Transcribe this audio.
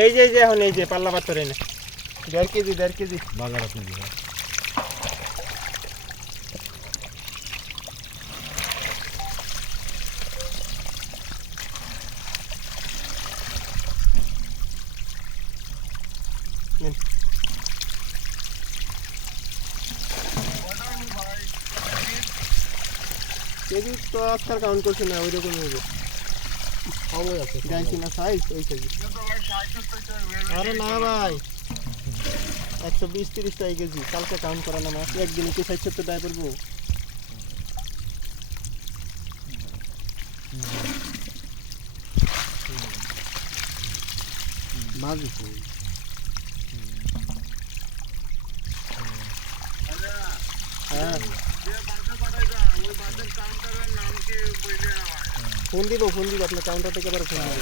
এই যে এই যে এখন এই যে পাল্লা পাথর এনে। দেড় কেজি দেড় কেজি। বাজার আপনি। কেজি তো আজকাল কাউন্ট করছি না ওই রকম হইব সবই আছে জানছি না সাইজ ওই কেজি আরে না ভাই একশো বিশ তিরিশ টাকা কেজি কালকে কাউন্ট করা না মাছ একদিনে কি ষাট সত্তর টাকা পড়বো মাঝি তো হ্যাঁ ফোন দিব ফোন দিব আপনার কাউন্টার থেকে আবার ফোন দিব